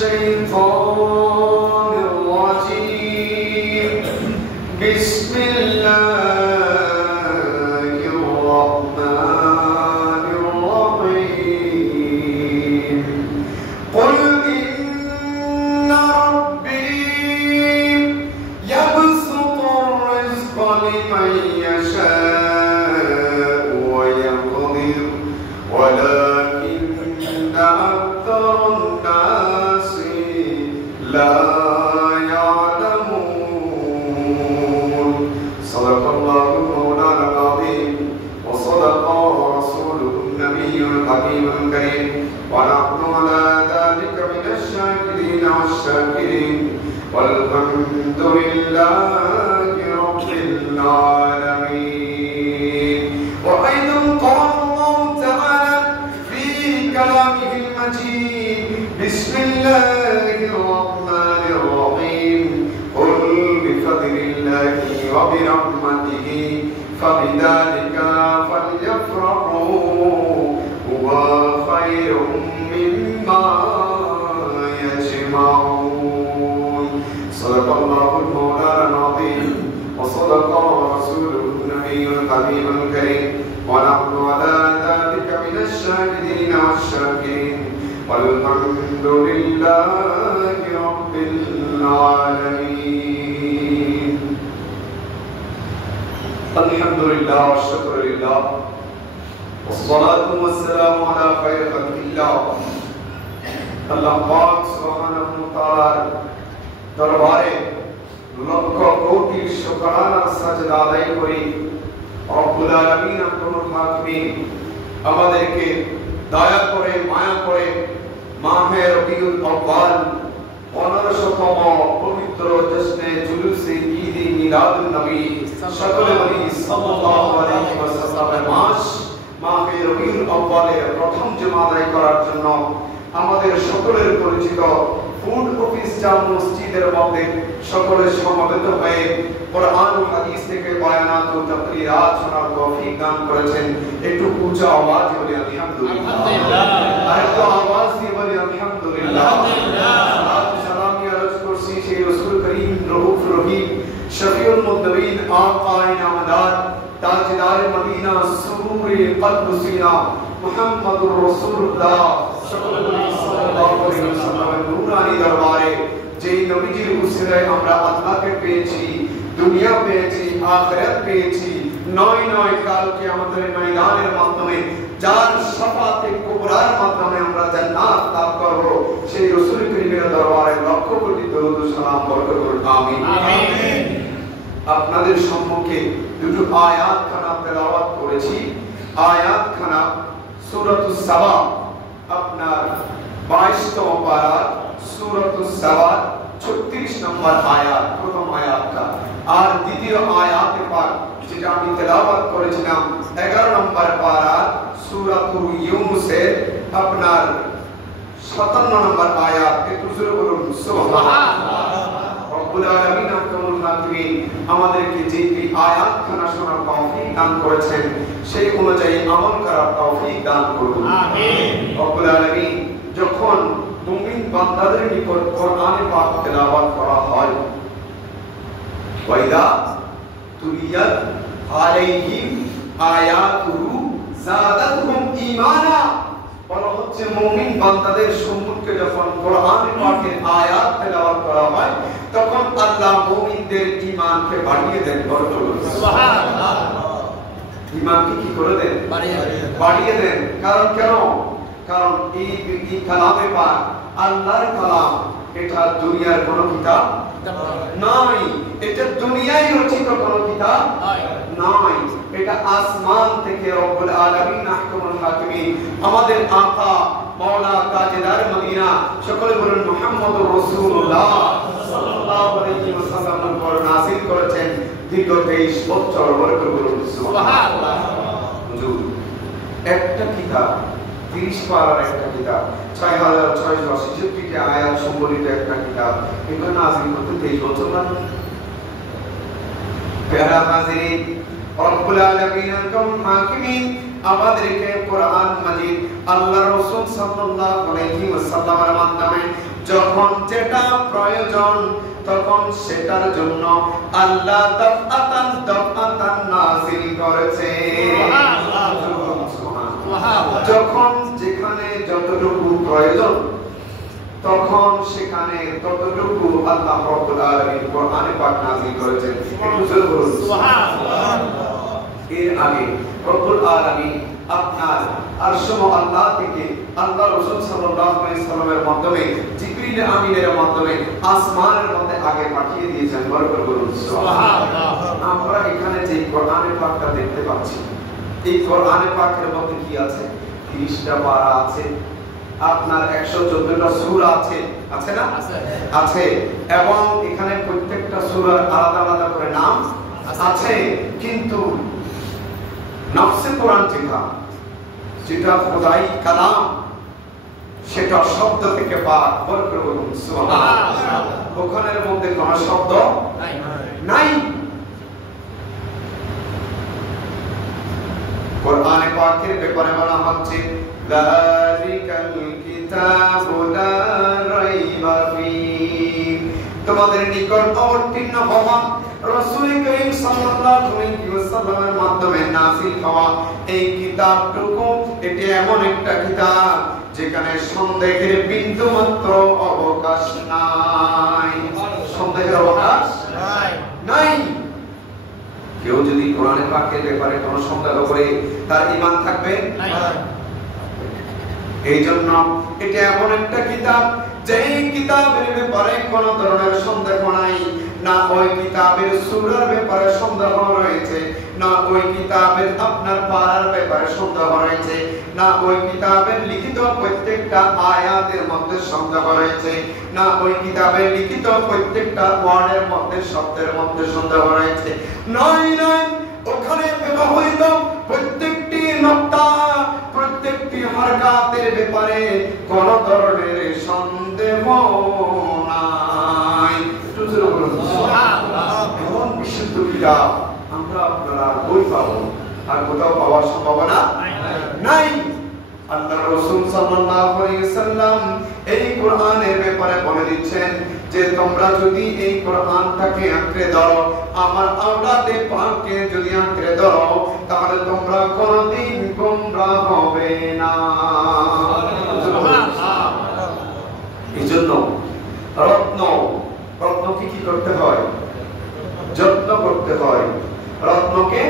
الشيطان الرجيم بسم الله الرحمن الرحيم قل إن ربي يبسط الرزق لمن يشاء ويقدر ولكن أكثر الناس لا يعلمون صدق الله مولانا العظيم وصدق رسوله النبي الحكيم الكريم ونحن على ذلك من الشاكرين والشاكرين والحمد لله رب العالمين. وأيضا قال الله تعالى في كلامه المجيد بسم الله الرحمن الرحيم قل بفضل الله وبرحمته فبذلك فليفرحوا هو خير مما يجمعون صدق الله المولانا العظيم وصدق رسوله النبي الحبيب الكريم ونحن على ذلك من الشاهدين والشاكرين والحمد لله رب العالمين. الحمد لله والشكر لله والصلاة والسلام على خير خلق الله. আল্লাহ পাক সুবহানাহু ওয়া তাআলার দরবারে লক্ষ কোটি শুকরানা সাজদা আদায় করি। রব্বুল আলামিন আল্লাহুল হাকিম আমাদেরকে দয়া করে মায়া করে মাহে রবিউল আউয়াল 1500তম পবিত্র জশ্নে জুলুসে ঈদ মিলাদুন নবী সকলে বলি সাল্লাল্লাহু আলাইহি ওয়াসাল্লামের মাস মাহে রবিউল আউয়ালের প্রথম জুমা আদায় করার জন্য আমাদের সকলের পরিচিত ফুড অফিস জামে মসজিদের মধ্যে সকলে সমবেত হয়ে কোরআন ও হাদিস থেকে বয়ানাত ও তাকরীরাত শোনার তৌফিক দান করেছেন। একটু উঁচা আওয়াজ বলি আলহামদুলিল্লাহ, আরেকটু আওয়াজ দিয়ে বলি আলহামদুলিল্লাহ। সালাম আরজ করছি সেই রাসূল করিম রউফ রহিম শফিউল মুদবিন আকায়ে নামদার তাজদার মদিনা সুরুরে কলব সিনা মুহাম্মদুর রাসূলুল্লাহ সাল্লাল্লাহু আলাইহি ওয়াসাল্লামের নূরানি দরবারে যেই নবীজির উসিলায় আমরা আল্লাহকে পেয়েছি, দুনিয়া পেয়েছি, আখিরাত পেয়েছি, নয় নয় কাল কিয়ামতের ময়দানের মাধ্যমে যার শাফাতে কুবরার মাধ্যমে আমরা জান্নাত লাভ করব, সেই রাসূল করিমের দরবারে লক্ষ কোটি দরুদ ও সালাম বরকত করুন আমিন। আমিন। আপনাদের সম্মুখে দুটো আয়াত খানা তেলাওয়াত করেছি। আয়াত খানা সূরাতুস সাবা আপনার 22তম পারা সূরাতুস সাবা 36 নম্বর আয়াত প্রথম আয়াতটা, আর দ্বিতীয় আয়াতে পাক যেটা আমি তেলাওয়াত করেছিলাম 11 নম্বর পারা সূরাতুল ইউনূসের আপনার 57 নম্বর আয়াত। একটু জোরে বলুন সুবহানাল্লাহ। রব্বুল আলামিন আল্লাহুল হাকিম আমাদেরকে যে আয়াত খানা শোনার তৌফিক দান করেছেন সেই অনুযায়ী আমল করার তৌফিক দান করুন আমিন। রব্বুল আলামিন যখন মুমিন বান্দাদের নিকট কোরআনে পাক তেলাওয়াত করা হয়, ওয়াইদা তুলিয়াত আলাইহিম আয়াতুহু যাদাতুহুম ঈমানা, বলা হচ্ছে মুমিন বান্দাদের সম্মুখে যখন কোরআনে পাকের আয়াত তেলাওয়াত করা হয় তখন আল্লাহ মুমিনদের ঈমানকে বাড়িয়ে দেন। সুবহানাল্লাহ। ঈমানকে কি করে দেন? বাড়িয়ে দেন। কারণ কেন? কারণ এই কালামে পাক আল্লাহর কালাম, এটা দুনিয়ার কোনো কিতাব নয়, এটা দুনিয়ায় রচিত কোনো কিতাব নয়, এটা আসমান থেকে রব্বুল আলামিন আহকামুল হাকিমিন আমাদের আকা মাওলা তাজদার মদিনা সকলে বলুন মুহাম্মদুর রাসূলুল্লাহ সাল্লাল্লাহু আলাইহি ওয়াসাল্লামের উপর নাযিল করেছেন। দীর্ঘ 23 বছর বরকত বলুন সুবহানাল্লাহ। হুজুর একটা কিতাব 30 পারার একটা কিতাব 6666 আয়াত সম্বলিত একটা কিতাব, এটা নাযিল করতে 23 বছর লাগে। প্যারা হাজিরিন, রব্বুল আলামিন হাকিমিন আমাদেরকে কোরআন মাজিদ আল্লাহর রাসূল সাল্লাল্লাহু আলাইহি ওয়াসাল্লামের মাধ্যমে যখন যেটা প্রয়োজন তখন সেটার জন্য আল্লাহ দাফআতান নাযিল করেছেন। যখন যেখানে যতটুকু প্রয়োজন তখন সেখানে ততটুকু আল্লাহ রাব্বুল আলামিন কোরআনে পাক নাযিল করেছেন। একটু জোরে বলুন সুবহানাল্লাহ। এর আগে রব্বুল আলামিন আপনার আরশে আল্লাহ থেকে আল্লাহ রাসূল সাল্লাল্লাহু আলাইহি সাল্লামের মাধ্যমে জিবরিল আমিনের মাধ্যমে আসমানের মধ্যে আগে পাঠিয়ে দিয়েছেন। বরকত বলুন সুবহানাল্লাহ। আমরা এখানে যে কোরআনে পাকটা দেখতে পাচ্ছি, এই কোরআনে পাকের মধ্যে কি আছে? 30টা পারা আছে, আপনার 114টা সূরা আছে, আছে না? আছে। এবং এখানে প্রত্যেকটা সূরার আলাদা আলাদা করে নাম আছে। কিন্তু নফসে কোরআন যেটা খোদাই কালাম, সেটা শব্দ থেকে পাক। বরকত বলুন সুবহানাল্লাহ। ওখানের মধ্যে কোনো শব্দ নাই। কোরআনে পাকের ব্যাপারে বলা হচ্ছে যালিকাল কিতাবু লা রাইবা ফীহি, তোমাদের নিকট অবতীর্ণ হওয়া রাসূল করিম সাল্লাল্লাহু আলাইহি ওয়াসাল্লামের মাধ্যমে নাযিল হওয়া এই কিতাবটুকু এটি এমন একটা কিতাব যেখানে সন্দেহের বিন্দু মাত্র অবকাশ নাই। সন্দেহের অবকাশ নাই। কেউ যদি কোরআনে পাকের ব্যাপারে কোনো সন্দেহ করে তার ঈমান থাকবে না। এই জন্য এটা এমন একটা কিতাব যেই কিতাবের ব্যাপারে কোন ধরনের সন্দেহ নাই। না ওই কিতাবের সূরার ব্যাপারে সন্দেহ রয়েছে, না ওই কিতাবের আপনার পারার ব্যাপারে সন্দেহ রয়েছে, না ওই কিতাবের লিখিত প্রত্যেকটা আয়াতের মধ্যে সন্দেহ রয়েছে, না ওই কিতাবের লিখিত প্রত্যেকটা ওয়ার্ডের মধ্যে শব্দের মধ্যে সন্দেহ রয়েছে। নয় নয়, ওখানে ব্যবহৃত প্রত্যেকটি নুকতা, প্রত্যেকটি হরকাতের ব্যাপারে কোন ধরনের সন্দেহ নাই। এমন বিশুদ্ধ কিতাব আমরা আপনারা বই পাবো, আর কোথাও পাওয়ার সম্ভাবনা নাই। আল্লাহ রাসূল সাল্লাল্লাহু আলাইহি ওয়াসাল্লাম এই কোরআনের ব্যাপারে বলে দিচ্ছেন যে তোমরা যদি এই কোরআনটাকে আঁকড়ে ধরো, আমার আওলাদে পাককে যদি আঁকড়ে ধরো, তাহলে তোমরা কোনদিন গোমরাহ হবে না। এইজন্য রত্নকে কি করতে হয়? যত্ন করতে হয়। রত্নকে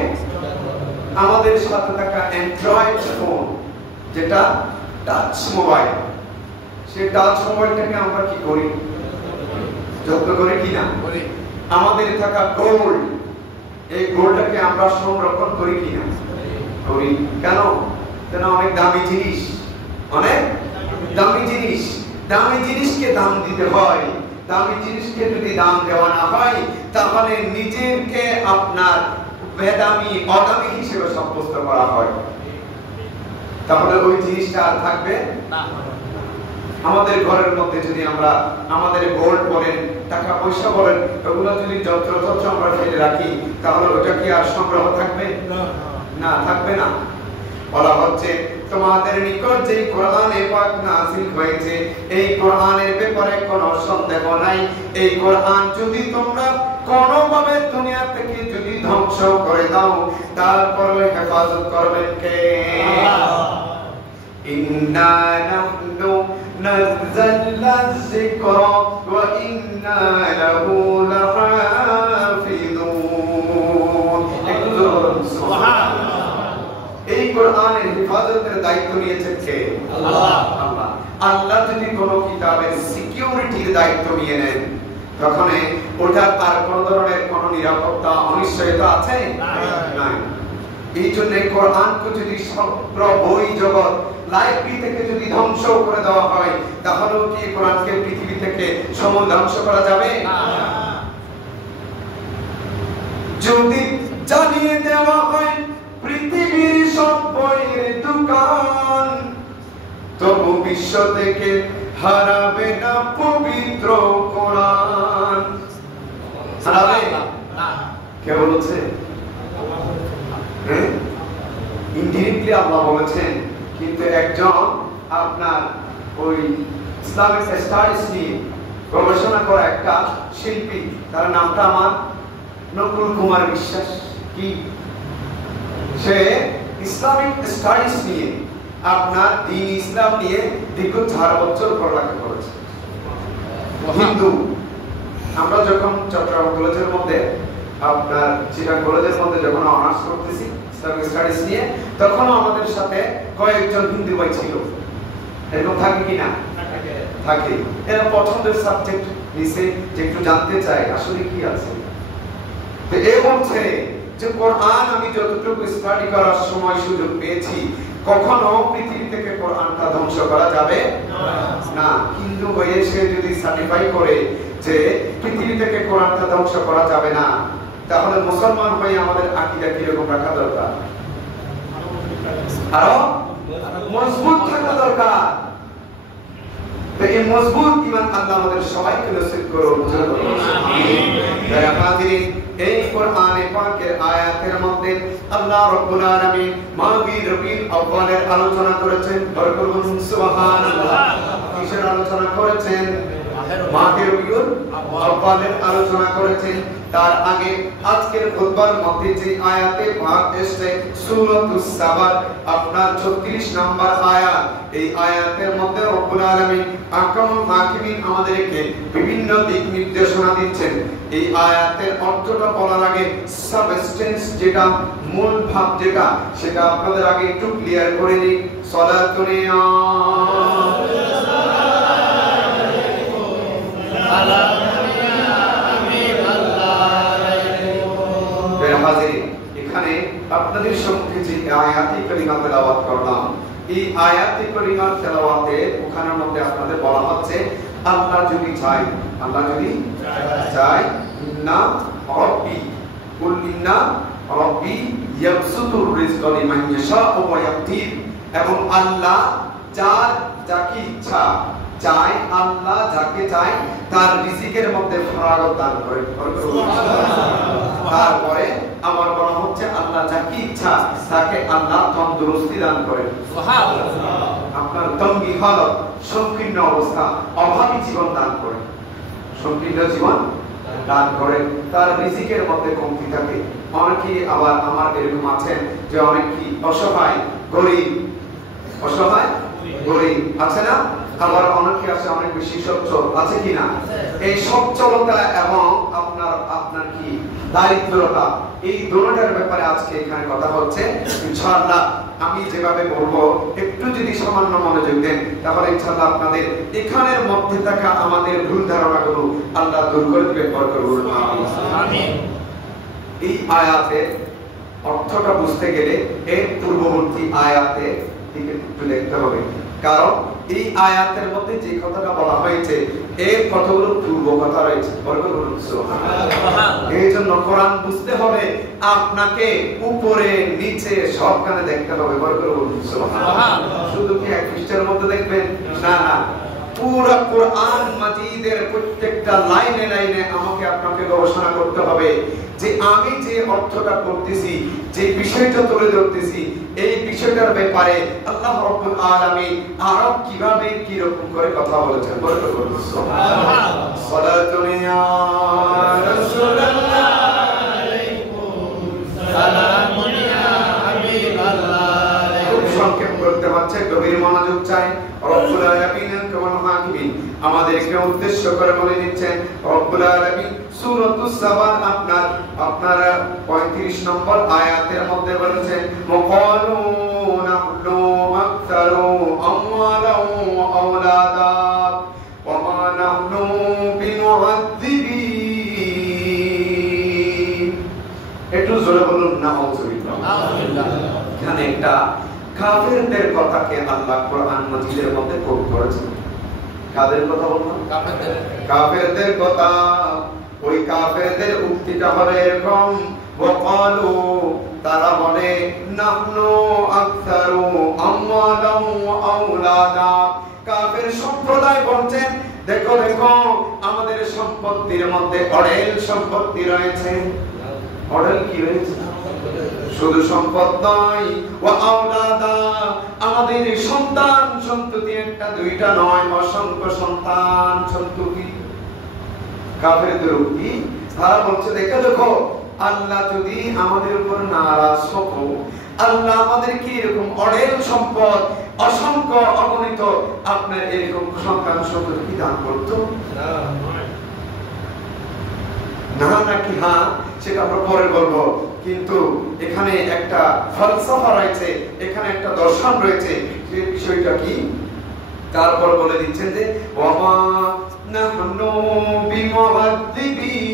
আমাদের সাথে থাকা অ্যান্ড্রয়েড ফোন যেটা টাচ মোবাইল, সেই টাচ মোবাইলটাকে আমরা কি করি? যত্ন করে কি না করি? আমাদের থাকা গোল্ড, এই গোল্ডটাকে আমরা সংরক্ষণ করি কি না করি? কেন? কেন? অনেক দামি জিনিস, অনেক দামি জিনিস। দামি জিনিসকে দাম দিতে হয়। দামি জিনিসকে যদি দাম দেওয়া না হয়, তাহলে নিজেকে আপনার বেদামি অদামি হিসেবে সাব্যস্ত করা হয়। তাহলে ওই জিনিসটা আর থাকবে না। আমাদের ঘরের মধ্যে যদি আমরা আমাদের গোল্ড বলেন, টাকা পয়সা বলেন, ওগুলো যদি যত্রতত্র আমরা ফেলে রাখি, তাহলে ওটা কি আর সংগ্রহ থাকবে না? থাকবে না। বলা হচ্ছে তোমাদের নিকট যে কোরআনে পাক নাযিল হয়েছে, এই কোরআনের ব্যাপারে কোনো সন্দেহ নাই। এই কোরআন যদি তোমরা কোনোভাবে দুনিয়া থেকে যদি ধ্বংস করে দাও, তারপরে হেফাজত করবেন কে? ইন্না নাহনু নাযালনা যিকরা ওয়া ইন্না লাহু লাহাফিযুন। সুবহানাল্লাহ। এই কোরআনের হেফাজতের দায়িত্ব নিয়েছেন কে? আল্লাহ। আল্লাহ যদি কোনো কিতাবের সিকিউরিটির দায়িত্ব নিয়ে নেন, তখন ওটার আর কোন ধরনের কোন নিরাপত্তা অনিশ্চয়তা আছে? নাই। এই জন্য কোরআনকে যদি সমগ্র বই জগৎ লাইব্রেরি থেকে যদি ধ্বংস করে দেওয়া হয়, তাহলে কি কোরআনকে পৃথিবী থেকে সমূল ধ্বংস করা যাবে? যদি জানিয়ে দেওয়া হয় পৃথিবীর সব বইয়ের দোকান, তবু বিশ্ব থেকে হারাবে না পবিত্র কোরআন। হারাবে না। কে বলছে? ইনডিরেক্টলি আল্লাহ বলেছেন, কিন্তু একজন আপনার ওই ইসলামিক স্টাডিজ নিয়ে গবেষণা করা একটা শিল্পী, তার নামটা আমার নকুল কুমার বিশ্বাস। কি সে ইসলামিক স্টাডিজ নিয়ে আপনার দ্বীন ইসলাম নিয়ে দীর্ঘ 4 বছর পড়ালেখা করেছে। কিন্তু আমরা যখন চট্টগ্রাম কলেজের মধ্যে আপনার চিটাং কলেজের মধ্যে যখন অনার্স করতেছি ইসলামিক স্টাডিজ নিয়ে, তখন আমাদের সাথে কয়েকজন হিন্দু ভাই ছিল। এরকম থাকে কিনা? থাকে। এরা পছন্দের সাবজেক্ট নিছে যে একটু জানতে চাই আসলে কি আছে। তো এ বলছে যে কোরআন আমি যতটুকু স্টাডি করার সময় সুযোগ পেয়েছি, কখনো পৃথিবী থেকে কোরআনটা ধ্বংস করা যাবে না। হিন্দু হয়ে সে যদি সার্টিফাই করে যে পৃথিবী থেকে কোরআনটা ধ্বংস করা যাবে না, তাহলে মুসলমান হয়ে আমাদের আকীদা কিরকম রাখা দরকার? আরো মজবুত থাকা দরকার। তো এই মজবুত ঈমান আল্লাহ আমাদের সবাইকে নসিব করুন। আমিন। এই কোরআনে পাকের আয়াতের মধ্যে আল্লাহ রাব্বুল আলামিন মাহে রবিউল আউয়ালের আলোচনা করেছেন। বরকত সুবহানাল্লাহ। কিসের আলোচনা করেছেন? মাহে রবিউল আউয়ালের আলোচনা করেছেন। তার আগে আজকের খুতবার মধ্যে যে আয়াতে ভাগ এসেছে সূরাতুস সাবার আপনার 36 নম্বর আয়াত, এই আয়াতের মধ্যে রব্বুল আলামিন আহকামুল হাকিমিন আমাদেরকে বিভিন্ন দিক নির্দেশনা দিচ্ছেন। এই আয়াতের অর্থটা বলার আগে সাবস্টেন্স যেটা, মূল ভাব যেটা, সেটা আপনাদের আগে একটু ক্লিয়ার করে নিই। সালাতুন এখানে আপনাদের সম্মুখে যে আয়াতে কারিমা তেলাওয়াত করলাম, এই আয়াতে কারিমা তেলাওয়াতে ওখানের মধ্যে আপনাদের বলা হচ্ছে আল্লাহ যদি চায়, আল্লাহ যদি চায়, ইন্না রাব্বি কুল ইন্না রাব্বি ইয়াবসুতুর রিজকা লিমান ইয়াশাউ ওয়া ইয়াকদির, এবং আল্লাহ যাকে ইচ্ছা চায়, আল্লাহ যাকে চায় তার রিজিকের মধ্যে ফরাগত দান করেন। তারপরে আমার বলা হচ্ছে আল্লাহ যাকে ইচ্ছা তাকে আল্লাহ তন্দুরস্তি দান করেন। আপনার তঙ্গি হালত, সংকীর্ণ অবস্থা, অভাবী জীবন দান করেন, সংকীর্ণ জীবন দান করেন। তার রিজিকের মধ্যে কমতি থাকে। অনেকে আবার আমার এরকম আছেন যে অনেক কি অসহায় গরিব, অসহায় গরিব আছে না? আবার অনেকে আছে অনেক বেশি সচ্ছল আছে কিনা? এই সচ্ছলতা এবং আপনার কি দারিদ্রতা, এই দুটোটার ব্যাপারে আজকে এখানে কথা হচ্ছে। ইনশাআল্লাহ আমি যেভাবে বলবো একটু যদি সামান্য মনোযোগ দেন, তাহলে ইনশাআল্লাহ আপনাদের এখানের মধ্যে থাকা আমাদের ভুল ধারণাগুলো আল্লাহ দূর করে দিবেন। বরকত বলুন আমিন। এই আয়াতের অর্থটা বুঝতে গেলে এর পূর্ববর্তী আয়াতে দিকে একটু দেখতে হবে, কারণ এই আয়াতের মধ্যে যে কথাটা বলা হয়েছে এর কতগুলো পূর্ব কথা রয়েছে। বরকত বলুন সুবহানাল্লাহ। এই জন্য কোরআন বুঝতে হবে আপনাকে উপরে নিচে সবখানে দেখতে হবে। বরকত বলুন সুবহানাল্লাহ। শুধু কি এক পৃষ্ঠার মধ্যে দেখবেন? না না, পুরো কোরআন মাজিদের প্রত্যেকটা লাইনে লাইনে আমাকে আপনাকে গবেষণা করতে হবে যে আমি যে অর্থটা করতেছি, যে বিষয়টা তুলে ধরতেছি, এই বিষয়টার ব্যাপারে আল্লাহ রাব্বুল আলামিন আরব কিভাবে কি রকম করে কথা বলেছেন। বরকত বলুন সুবহানাল্লাহ। সালাতুন ইয়া রাসূলুল্লাহ আলাইকুম সালামুন ইয়া হাবিবাল্লাহ। খুব সংক্ষেপ করতে হচ্ছে, গভীর মনোযোগ চাই। রব্বুল আলামিন কামাল হাকিমিন আমাদেরকে উদ্দেশ্য করে বলে দিচ্ছেন। রব্বুল আলামিন সূরাতুস সাবার আপনার 35 নম্বর আয়াতের মধ্যে বলেছেন ওয়াকালু নাহনু আকতারু আমওয়ালাও ওয়া আওলাদা ওয়া মা নাহনু বিমুআযযিবিন। একটু জোরে বলুন নাউযুবিল্লাহ। নাউযুবিল্লাহ। এখানে একটা কাফেরদের কথাকে আল্লাহ কোরআন মাজিদের মধ্যে কোট করেছেন। কাদের কথা বললাম? কাফেরদের কথা। ওই কাফেরদের উক্তিটা হলো এরকম, ওয়াকালু তারা বলে নাহনু আকসারু আমওয়ালাও ওয়া আওলাদা। কাফের সম্প্রদায় বলছেন দেখো দেখো আমাদের সম্পত্তির মধ্যে অঢেল সম্পত্তি রয়েছে। অঢেল কি রয়েছে? শুধু সম্পদ নয়, ওয়া আওলাদা, আমাদের সন্তান সন্ততি একটা দুইটা নয়, অসংখ্য সন্তান সন্ততি। কাফেরদের কি তারা বলছে, দেখো আল্লাহ যদি আমাদের উপর নারাজ হতো, আল্লাহ আমাদেরকে এরকম অঢেল সম্পদ অসংখ্য অগণিত আপনার এরকম সন্তান সন্ততি কি দান করতো? না নাকি হ্যাঁ, সেটা আমরা পরে বলবো। কিন্তু এখানে একটা ফলসফা রয়েছে, এখানে একটা দর্শন রয়েছে, সেই বিষয়টা কি তারপর বলে দিচ্ছেন যে ওয়ামা নাহনু বিমুআযযিবিন।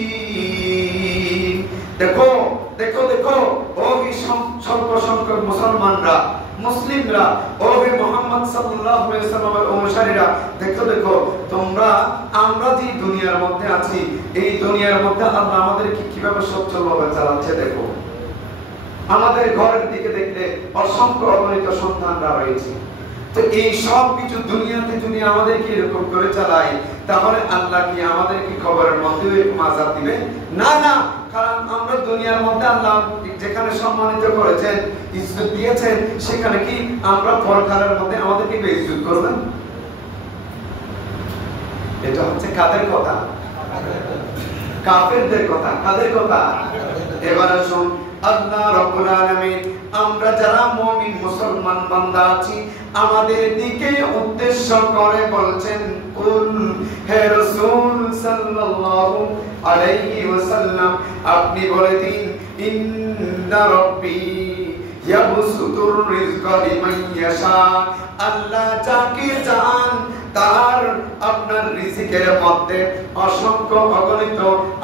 দেখো দেখো দেখো ও কি সংখ্যক মুসলমানরা, মুসলিমরা, ও হে মুহাম্মদ সাল্লাল্লাহু আলাইহি ওয়াসাল্লামের অনুসারীরা, দেখো দেখো তোমরা, আমরা যে দুনিয়ার মধ্যে আছি, এই দুনিয়ার মধ্যে আল্লাহ আমাদেরকে কিভাবে সচ্ছলভাবে চালাচ্ছে। দেখো আমাদের ঘরের দিকে দেখলে অসংখ্য অগণিত সন্তানরা রয়েছে। তো এই সব কিছু দুনিয়াতে যদি আমাদেরকে এরকম করে চালায়, তাহলে আল্লাহ কি আমাদেরকে কবরের মধ্যে এরকম আযাব দিবে? না না, কারণ আমরা দুনিয়ার মধ্যে আল্লাহ যেখানে সম্মানিত করেছেন, ইজ্জত দিয়েছেন, সেখানে কি আমরা পরকালের মধ্যে আমাদেরকে বেইজ্জত করবেন? এটা হচ্ছে কাদের কথা? কাফেরদের কথা। কাদের কথা? এবার আসুন, আল্লাহ রাব্বুল আলামিন আমরা যারা মুমিন মুসলমান বান্দা আছি, আমাদের দিকে উদ্দেশ্য করে বলছেন, কুল, হে রাসূল সাল্লাল্লাহু আলাইহি ওয়াসাল্লাম, আপনি বলে দিন, ইন্না রাব্বি ইয়াবসুতুর রিজকা লিমান ইয়াশা, আল্লাহ যাকে চান তার আপনার রিজিকের মধ্যে অসংখ্য অগণিত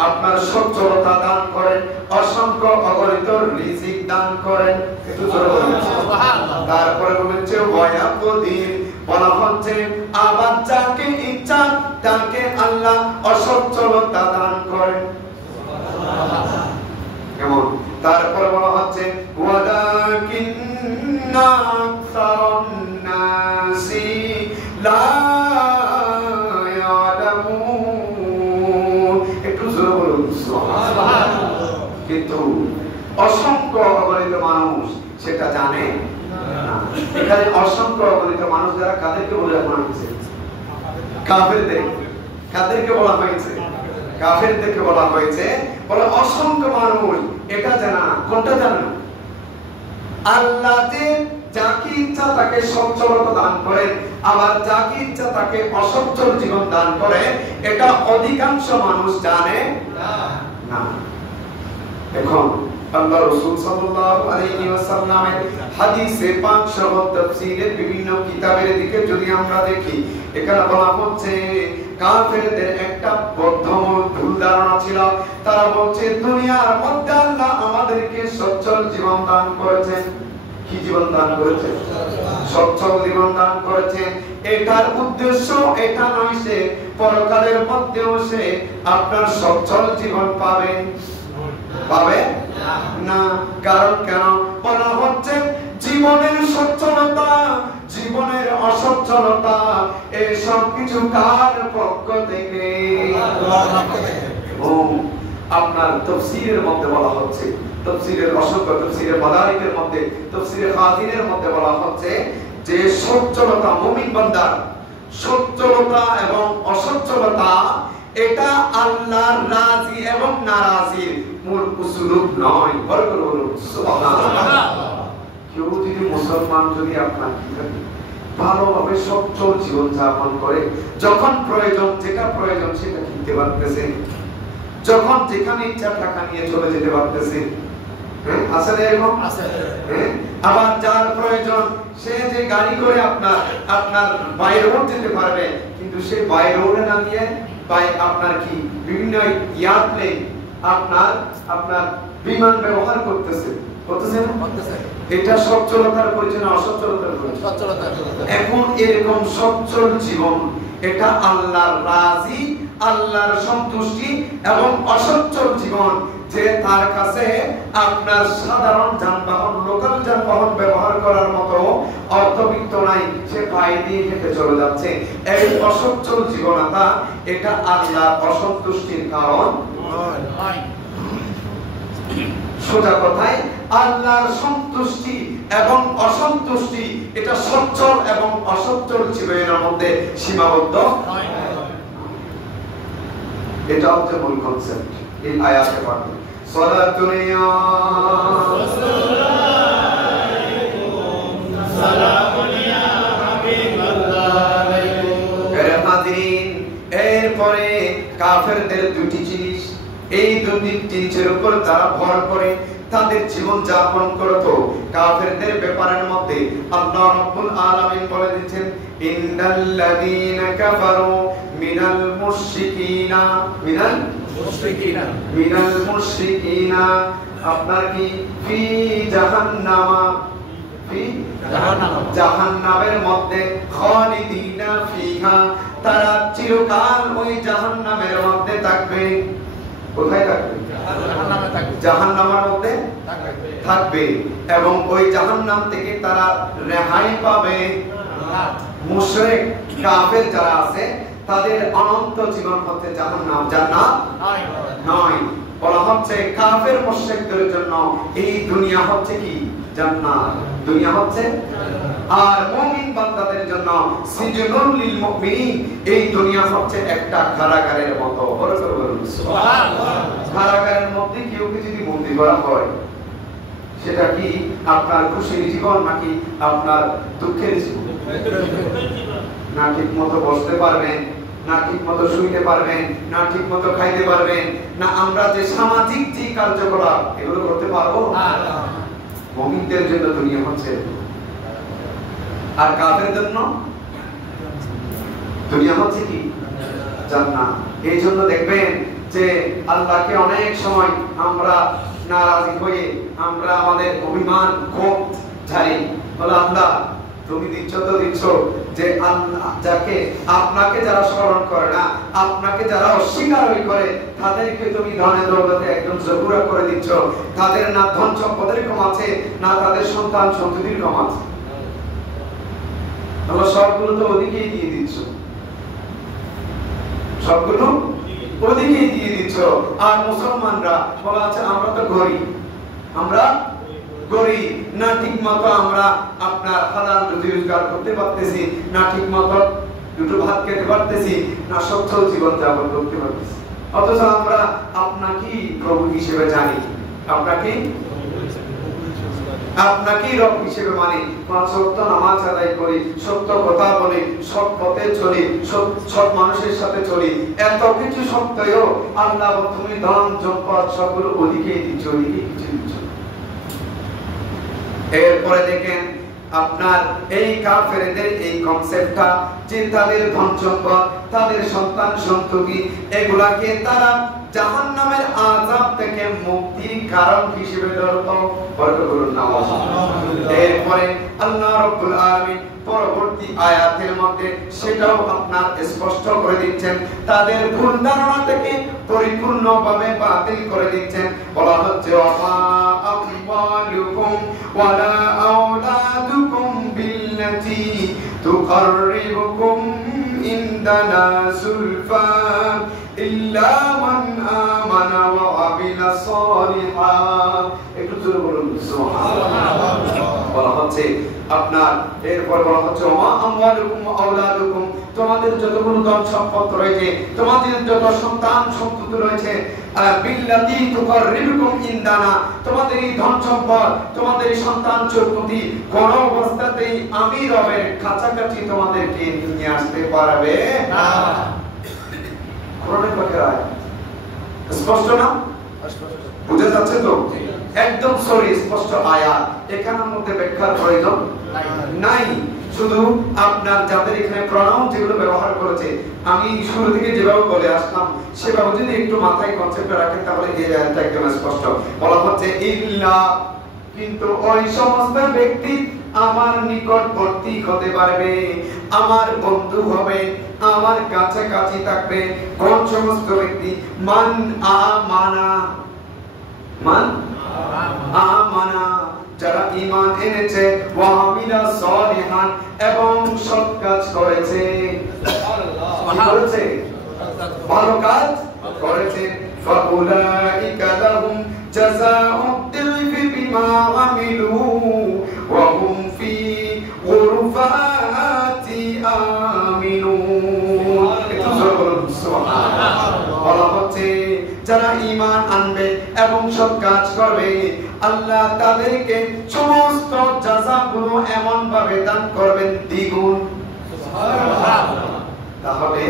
আপনার সচ্ছলতা দান করেন, অসংখ্য অগণিত রিজিক দান করেন। একটু জোরে বলুন সুবহানাল্লাহ। তারপরে বলেছে ওয়ায়াকুদির, বলা হচ্ছে আবার যাকে ইচ্ছা তাকে আল্লাহ অসচ্ছলতা দান করেন। সুবহানাল্লাহ। কেমন? তারপরে বলা হচ্ছে ওয়ালাকিন্না আকসারান নাসি লা ইয়ালামুন। একটু জোরে বলুন সুবহানাল্লাহ। কিন্তু অসংখ্য অগণিত মানুষ সেটা জানে না। এখানে অসংখ্য অগণিত মানুষ যারা, কাদেরকে বলে হয়েছে? কাফেরদের। কাদেরকে বলা হয়েছে? কাফেরদেরকে বলা হয়েছে। বলে অসংখ্য মানুষ এটা জানে না। কোনটা জানে না? আল্লাহ যে যাকে ইচ্ছা তাকে সচ্ছলতা দান করেন, আবার যাকে ইচ্ছা তাকে অসচ্ছল জীবন দান করে, এটা অধিকাংশ মানুষ জানে না। এখন আল্লাহ রাসূল সাল্লাল্লাহু আলাইহি ওয়াসাল্লামের হাদিসে পাক সহ তাফসীরের বিভিন্ন কিতাবের দিকে যদি আমরা দেখি, এখানে বলা হচ্ছে কাফেরদের একটা বদ্ধমূল ভুল ধারণা ছিল। তারা বলছে দুনিয়ার মধ্যে আল্লাহ আমাদেরকে সচ্ছল জীবন দান করেছেন। কি জীবন দান করেছেন? সচ্ছল জীবন দান করেছেন। এটার উদ্দেশ্য এটা নয় যে পরকালের মধ্যেও সে আপনার সচ্ছল জীবন পাবে। পাবে না। কারণ কেন? বলা হচ্ছে জীবনের সচ্ছলতা, জীবনের অসচ্ছলতা, এই সব কিছু কার পক্ষ থেকে? আল্লাহর পক্ষ থেকে। আপনার তাফসীরের মধ্যে বলা হচ্ছে, তাফসীরের অসংখ্য তাফসীরের মাদারিকের মধ্যে, তাফসীরের খাতিনের মধ্যে বলা হচ্ছে যে সচ্ছলতা, মুমিন বান্দার সচ্ছলতা এবং অসচ্ছলতা এটা আল্লাহর রাজি এবং নারাজির মূল উসুলুব নয়। বরকত বলুন সুবহানাল্লাহ। কেউ যদি মুসলমান যদি আপনার ভালোভাবে সচ্ছল জীবন যাপন করে, যখন প্রয়োজন যেটা প্রয়োজন সেটা কিনতে পারতেছে, যখন যেখানে ইচ্ছা টাকা নিয়ে চলে যেতে পারতেছে, আসলে এরকম আছে। আবার যার প্রয়োজন সে যে গাড়ি করে আপনার বাই রোড যেতে পারবে, কিন্তু সে বাই রোডে না দিয়ে আপনার কি বিভিন্ন এয়ারপ্লেন আপনার বিমান ব্যবহার করতেছে। এটা সচ্ছলতার পরিচয় না অসচ্ছলতার পরিচয়? এখন এরকম সচ্ছল জীবন এটা আল্লাহর রাজি, আল্লাহর সন্তুষ্টি এবং অসচ্ছল জীবন যে তার কাছে আপনার সাধারণ যানবাহন, লোকাল যানবাহন ব্যবহার করার মতো অর্থবিত্ত নাই, সে পায়ে দিয়ে হেঁটে চলে যাচ্ছে, এই অসচ্ছল জীবনতা এটা আল্লাহর অসন্তুষ্টির কারণ নয়। সোজা কথায় আল্লাহর সন্তুষ্টি এবং অসন্তুষ্টি এটা সচ্ছল এবং অসচ্ছল জীবনের মধ্যে সীমাবদ্ধ নয়। এটা হচ্ছে মূল কনসেপ্ট এই আয়াতে পাঠে। সালাতুনিয়া সালামুনিয়া হাবিবাল্লাহ। এর হাজিরিন, এরপরে কাফেরদের দুটি জিনিস, এই দুটি জিনিসের উপর তারা ভর করে তাদের জীবন যাপন করত। কাফেরদের ব্যাপারের মধ্যে আল্লাহ রাব্বুল আলামিন বলে দিয়েছেন, ইন্নাল্লাযীনা কাফারু মিনাল মুশরিকিনা আপনার কি ফি জাহান্নামের মধ্যে খালিদিনা ফিহা, তারা চিরকাল ওই জাহান্নামের মধ্যে থাকবে। কোথায় থাকবে? জাহান্নামের মধ্যে থাকবে এবং ওই জাহান্নাম থেকে তারা রেহাই পাবে। মুশরিক কাফের যারা আছে তাদের অনন্ত জীবন হচ্ছে জাহান্নাম, জান্নাত নয়। বলা হচ্ছে কাফের মুশরিকদের জন্য এই দুনিয়া হচ্ছে কি? জান্নাত। দুনিয়া হচ্ছে, আর মুমিন বান্দাদের জন্য সিজনুল লিল মুমিনিন, এই দুনিয়া হচ্ছে একটা কারাগারের মতো। বড় করে বলুন সুবহানাল্লাহ। কারাগারের মধ্যে কেউ যদি বন্দী করা হয়, সেটা কি আপনার খুশির জীবন নাকি আপনার দুঃখের জীবন? না ঠিক মতো বসতে পারবেন, না ঠিক মতো শুইতে পারবেন, না ঠিক মতো খাইতে পারবেন, না আমরা যে সামাজিক যে কার্যকলাপ এগুলো করতে পারবো? মুমিনদের জন্য দুনিয়া হচ্ছে, আর কাফেরদের জন্য দুনিয়া হচ্ছে কি? জান্নাত। এই জন্য দেখবেন যে আল্লাহকে অনেক সময় আমরা নারাজি হয়ে আমরা আমাদের অভিমান ক্ষোভ ঝাড়ি, বলে আল্লাহ তুমি দিচ্ছ তো দিচ্ছ, যে আল্লাহ যাকে আপনাকে যারা স্মরণ করে না, আপনাকে যারা অস্বীকার করে, তাদেরকে তুমি ধনে দৌলতে একদম জবুরা করে দিচ্ছ। তাদের না ধন সম্পদের কম আছে, না তাদের সন্তান সন্ততির কম আছে। তোমরা সবগুলো তো ওদিকেই দিয়ে দিচ্ছ, সবগুলো ওদিকেই দিয়ে দিচ্ছ। আর মুসলমানরা বলা আছে আমরা তো গরিব, আমরা গরিব, না ঠিক মতো আমরা আপনার হালাল রুজি রোজগার করতে পারতেছি, না ঠিক মতো দুটো ভাত খেতে পারতেছি, না সচ্ছল জীবন যাপন করতে পারতেছি। অথচ আমরা আপনাকেই প্রভু হিসেবে জানি, আপনাকেই রব হিসেবে মানি, পাঁচ ওয়াক্ত নামাজ আদায় করি, সত্য কথা বলি, সৎ পথে চলি, সৎ মানুষের সাথে চলি। এত কিছু সত্ত্বেও আল্লাহ তুমি ধন সম্পদ সবগুলো ওদিকেই দিচ্ছ, ওদিকেই কিছু দিচ্ছ। এরপরে দেখেন আপনার এই কাফেরদের এই কনসেপ্টটা যে তাদের ধন সম্পদ, তাদের সন্তান সন্ততি, এগুলাকে তারা জাহান্নামের আযাব থেকে মুক্তির কারণ হিসেবে ধরত। এরপরে আল্লাহ রাব্বুল আলামিন পরবর্তী আয়াতের মধ্যে সেটাও আপনার স্পষ্ট করে দিচ্ছেন, তাদের ভুল ধারণা থেকে পরিপূর্ণভাবে বাতিল করে দিচ্ছেন। বলা হচ্ছে ওয়া আমওয়ালুকুম ওয়ালা আওলাদুকুম বিল্লাতি তুকাররিবুকুম ইনদানা সুলফা ইল্লা মান আমানা ওয়া আমিলা সালিহান। একটু জোরে বলুন সুবহানাল্লাহ। বলা হচ্ছে আপনার এরপর বলা হচ্ছে ওয়া আমওয়ালুকুম ওয়া আওলাদুকুম, তোমাদের যতগুলো ধন সম্পদ রয়েছে, তোমাদের যত সন্তান সন্ততি রয়েছে, বিল্লাতি তুকাররিবুকুম ইনদানা, তোমাদের এই ধন সম্পদ, তোমাদের এই সন্তান সন্ততি কোন অবস্থাতেই আমি রবের কাছাকাছি তোমাদেরকে নিয়ে আসতে পারবে না। কোরআনের পাকের আয়াত স্পষ্ট না? বুঝা যাচ্ছে তো? একদম সরি স্পষ্ট আয়াত, এখানের মধ্যে ব্যাখ্যার প্রয়োজন নাই। শুধু আপনার যাদের এখানে প্রনাউন যেগুলো ব্যবহার করেছে, আমি শুরু থেকে যেভাবে বলে আসলাম সেভাবে যদি একটু মাথায় কনসেপ্টটা রাখেন তাহলে এই আয়াতটা একদম স্পষ্ট। বলা হচ্ছে ইল্লা, কিন্তু ওই সমস্ত ব্যক্তি আমার নিকটবর্তী হতে পারবে, আমার বন্ধু হবে, আমার কাছাকাছি থাকবে। কোন সমস্ত ব্যক্তি? মান আমানা, মান আমানা, যারা ঈমান এনেছে, ওয়া আমিলা সালিহান, এবং সৎ কাজ করেছে। কি করেছে? ভালো কাজ করেছে। ফাউলাইকা লাহুম জাযাউদ দিলফি বিমা আমিলু ওয়া হুম ফি গুরফাতি আমিনুন। একটু জোরে বলুন সুবহানাল্লাহ। বলা হচ্ছে যারা ঈমান আনবে এবং সৎ কাজ করবে আল্লাহ তাদেরকে সমস্ত জাযাগুলো এমন ভাবে দান করবেন দ্বিগুণ। সুবহানাল্লাহ। তাহলে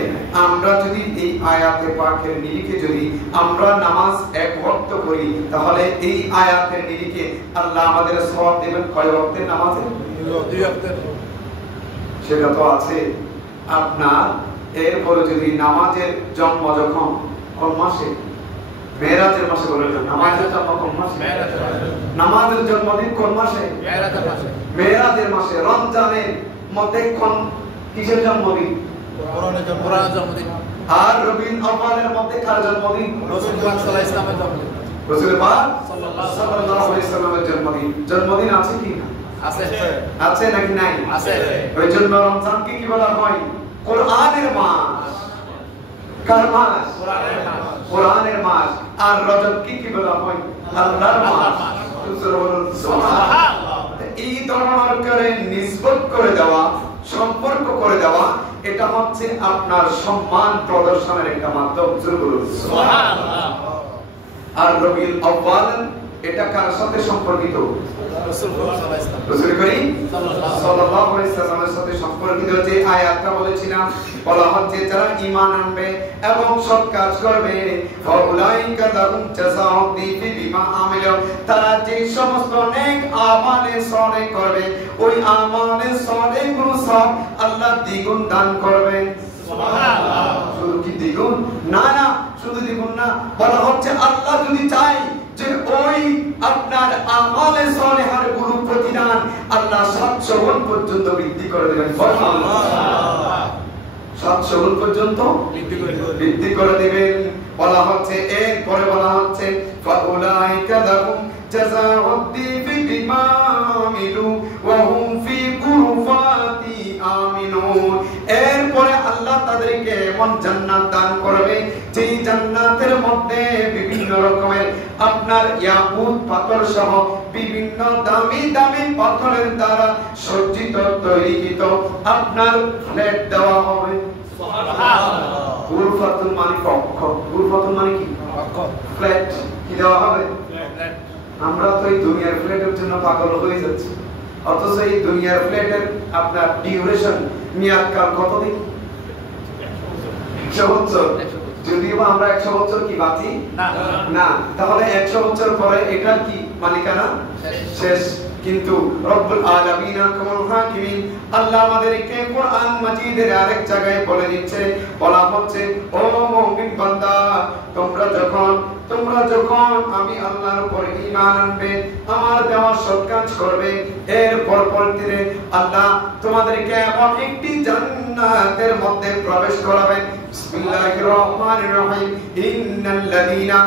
আমরা যদি এই আয়াতে পাকের নিরিখে যদি আমরা নামাজ এক ওয়াক্ত করি তাহলে এই আয়াতের নিরিখে আল্লাহ আমাদের সওয়াব দেবেন কয় ওয়াক্তের নামাজে? 2 ওয়াক্তের। সেটা তো আছে আপনার। এরপরে যদি নামাজের জন্ম যখন কোন মাসে? মেরাজের মাসে বলেন না, নামাজের জন্ম কোন মাসে? নামাজের জন্মদিন কোন মাসে? মেরাজের মাসে। মেরাজের মাসে রমজানের মধ্যে কোন কিসের জন্মদিন? কোরআনের জন্মদিন। আর রবিউল আউয়ালের মধ্যে কার জন্মদিন? রাসূল পাক সাল্লাল্লাহু আলাইহি ওয়াসাল্লামের জন্মদিন। রাসূল পাক সাল্লাল্লাহু আলাইহি ওয়াসাল্লামের জন্মদিন। জন্মদিন আছে কি না? আছে। আছে নাকি নাই? আছে। ওই জন্য রমজানকে কি বলা হয়? কোরআনের মাস। কার মাস? কোরআনের মাস। কোরআনের মাস। আর রজবকে কি বলা হয়? আল্লাহর মাস। সুবহানাল্লাহ। এই ধরনের করে নিসবত করে দেওয়া, সম্পর্ক করে দেওয়া, এটা হচ্ছে আপনার সম্মান প্রদর্শনের একটা মাধ্যম। সুবহানাল্লাহ। আর রবিউল আউয়াল এটা কার সাথে সম্পর্কিত? রাসূল করিম সাল্লাল্লাহু আলাইহি ওয়াসাল্লামের সাথে সম্পর্কিত। যে আয়াতটা বলেছিলাম, বলা হচ্ছে যারা ঈমান আনবে এবং সৎ কাজ করবে ফাউলাইকা লাহুম জাযাউদ দিফি বিমা আমিলু, তারা যে সমস্ত নেক আমালে সলে করবে ওই আমালে সলে গুলো সব আল্লাহ দ্বিগুণ দান করবেন। সুবহানাল্লাহ। শুধু কি দ্বিগুণ? না না, শুধু দ্বিগুণ না, বলা হচ্ছে আল্লাহ যদি চায় যে ওই আপনার আমালে সলিহার গুলো প্রতিদান আল্লাহ 700 গুণ পর্যন্ত বৃদ্ধি করে দেবেন। সুবহানাল্লাহ। 700 গুণ পর্যন্ত বৃদ্ধি করে দেবেন। বলা হচ্ছে এরপরে বলা হচ্ছে ফাউলাইকা লাহুম জাযাউদ দিফি বিমা আমিলু ওয়া হুম ফি গুরফাতি আমিনুন। এরপরে আল্লাহ তাদেরকে এমন জান্নাত দান করবে যেই জান্নাতের মধ্যে বিভিন্ন রকমের আপনার ইয়াকুত পাথর সহ বিভিন্ন দামি দামি পাথরের দ্বারা সজ্জিত তৈরিকৃত আপনার ফ্ল্যাট দেওয়া হবে। সুবহানাল্লাহ। গুরফাতুল মানে কক্ষ। গুরফাতুল মানে কি? কক্ষ। ফ্ল্যাট কি দেওয়া হবে? ফ্ল্যাট। আমরা তো এই দুনিয়ার ফ্ল্যাটের জন্য পাগল হয়ে যাচ্ছি, অথচ এই দুনিয়ার ফ্ল্যাটের আপনার ডিউরেশন মেয়াদকাল কতদিন? 100 বছর। যদিও আমরা 100 বছর কি বাঁচি না, তাহলে 100 বছর পরে এটার কি মালিকানা শেষ। কিন্তু রব্বুল আলামিন কামুল হাকিমিন আল্লাহ আমাদেরকে কোরআন মাজিদের আরেক জায়গায় বলে দিচ্ছে, বলা হচ্ছে ও মুমিন বান্দা তোমরা যখন আমি আল্লাহর উপর ঈমান আনবে, আমার দেওয়া সৎ কাজ করবে, এর পরবর্তীতে আল্লাহ তোমাদেরকে এমন একটি জান্নাতের মধ্যে প্রবেশ করাবেন। বিসমিল্লাহির রহমানির রহিম। ইন্নাল্লাযীনা